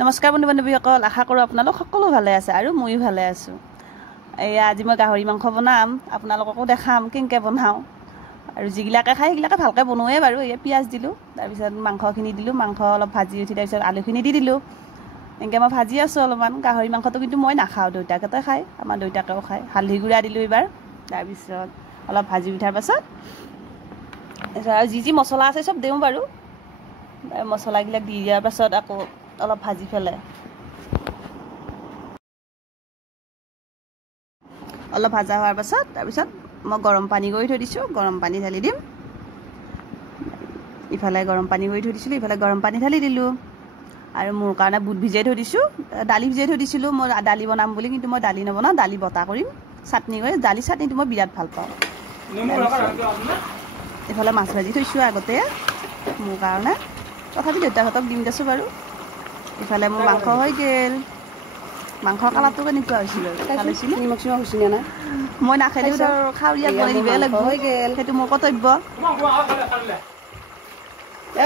নমস্কাৰ বন্ধু বান্ধৱীসকল, আশা কৰোঁ আপোনালোক সকলো ভালে আছে আৰু ময়ো ভালে আছোঁ। এয়া আজি মই গাহৰি মাংস বনাম, আপোনালোককো দেখাম কেনেকৈ বনাওঁ। আৰু যিগিলাকে খায় সেইগিলাকে ভালকৈ বনোৱেই বাৰু। এয়া পিঁয়াজ দিলোঁ, তাৰপিছত মাংসখিনি দিলোঁ, মাংস অলপ ভাজি উঠি তাৰপিছত আলুখিনি দি দিলোঁ। এনেকৈ মই ভাজি আছোঁ অলপমান। গাহৰি মাংসটো কিন্তু মই নাখাওঁ, দেউতাকেতো খায়, আমাৰ দেউতাকেও খায়। হালধি গুড়া দিলোঁ এইবাৰ, তাৰপিছত অলপ ভাজি উঠাৰ পাছত আৰু যি মছলা আছে চব দিওঁ বাৰু। মছলাগিলাক দি দিয়াৰ পাছত আকৌ অলপ ভাজি পেলাই অলপ ভাজা হোৱাৰ পাছত তাৰপিছত মই গৰম পানী কৰি থৈ দিছোঁ, গৰম পানী ঢালি দিম। ইফালে গৰম পানী কৰি থৈ দিছিলোঁ, ইফালে গৰম পানী ঢালি দিলোঁ। আৰু মোৰ কাৰণে বুট ভিজাই থৈ দিছোঁ, দালি ভিজাই থৈ দিছিলোঁ। মই দালি বনাম বুলি, কিন্তু মই দালি নবনাওঁ, দালি বটা কৰিম, চাটনি কৰি। দালি চাটনিটো মই বিৰাট ভাল পাওঁ। এইফালে মাছ ভাজি থৈছোঁ আগতে মোৰ কাৰণে, তথাপি দেউতাহঁতক দিম দিছোঁ বাৰু। ইফালে মোৰ মাংস হৈ গ'ল। মাংসৰ কালাৰটো কেনেকুৱা হৈছিল? নিমখ চিমখ হৈছিলে না? মই নাখালেও ধৰ খাৱৰীয়াত বনাই দিবই লাগিব, সেইটো মোৰ কৰ্তব্য।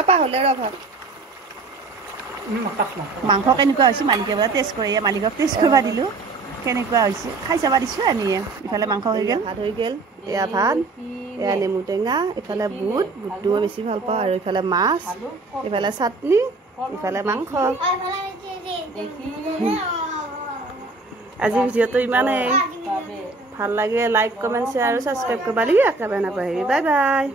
পাহৰিলে ৰ ভাত মাংস কেনেকুৱা হৈছে মালিকে বোলে টেষ্ট কৰি, মালিকক টেষ্ট কৰিব দিলোঁ কেনেকুৱা হৈছে, খাই চাব দিছোঁ আনিয়ে। ইফালে মাংস হৈ গ'ল, ভাত হৈ গ'ল। এয়া ভাত, এয়া নেমু টেঙা, ইফালে বুটটো মই বেছি ভাল পাওঁ, আৰু ইফালে মাছ, ইফালে চাটনি, ইফালে মাংস। আজি ভিডিঅ'টো ইমানেই। ভাল লাগে লাইক কমেণ্ট শ্বেয়াৰ আৰু ছাবস্ক্ৰাইব কৰিব লাগিব, একেবাৰে নাপাহৰিবি। Bye bye.